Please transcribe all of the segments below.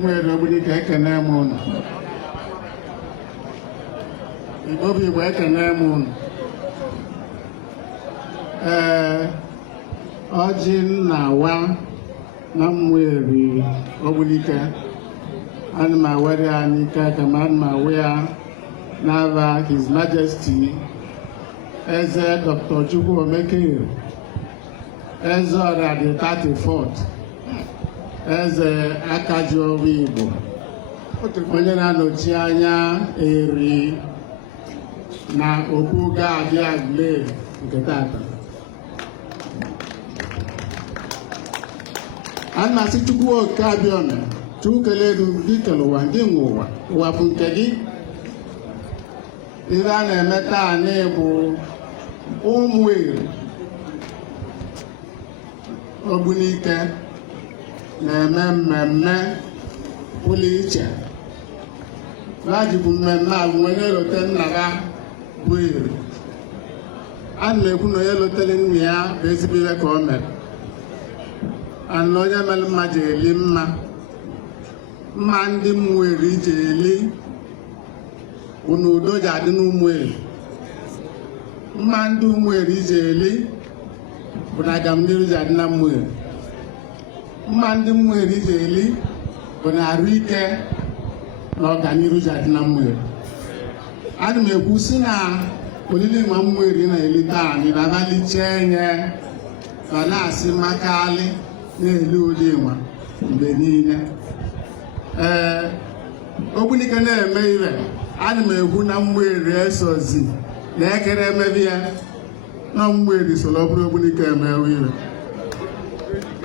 mwere Ogbunike ekene m unu. Igbo bụ Igbo ekene m unu. Ọjị na-awa na mwere Ogbunike. Ana m awere ya n'ike aka ma ana m awe ya n'aba His Majesty Eze Dr. Chukwu Omekere, Eze Ọra the 34th, Eze Akajiọrụ Igbo, onye na-anọchi anya Eri na Obuga Abịagụle nke tata. Ana m asị Chukwu Oke Abịọna, Chukwu kelee gị kele ụwa gị nwe ụwa bụ nke gị. Ihe a na-eme taa n'Igbo ụmụ Eri Ogbunike na-eme mmemme pụrụ iche. Lajibụ mmemme a bụ onye lote nna ya bụ Eri. A na-ekwu na onye lotere nna ya bụ ezigbo ihe ka o mere. Ana onye mere mma ji eli mma. Mma ndị mmụọ Eri ji eli unu udo ji adị n'ụmụ Eri. Mma ndị ụmụ Eri ji eli bụ na agamnihu ji adị na mmụọ Eri. Mma ndị mmụọ Eri ji eli bụ na arụ ike na ọganihu ji adị na mmụọ Eri. Ana m ekwu si na olili nwa mmụọ Eri na-eli taa anyị na-abaliche nye ma na-asị makalị na-eli oli nwa mgbe niile. Ogbunike na-eme ire. Ana m ekwu na mmụọ Eri esozi na ekere emebi ya na mmụọ Eri soro ọ bụrụ Ogbunike emewe ire.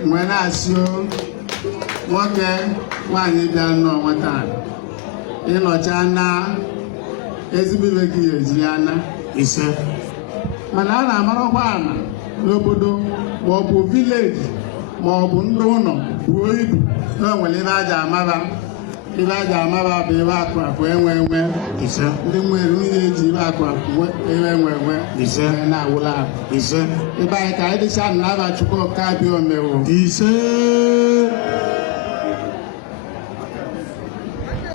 Mgbe na-asị nwoke nwaanyị bịa nnọọ nwata ịnọcha na ezigbo ibe gị eji ya na ise. Mana a na-amarakwa ana n'obodo ma ọ bụ vileji ma ọ bụ ndị ụlọ buo ibu na o nwere ebe aja amaba. Ebe aja amaba bụ ebe akụ akụ enwe ise. Ndị mmụọ Eri niile eji ebe akụ akụ enwe ise na-awụla akụ ise. Ebe anyị ka anyị dịcha na aba Chukwu Oke Abịa omewo ise.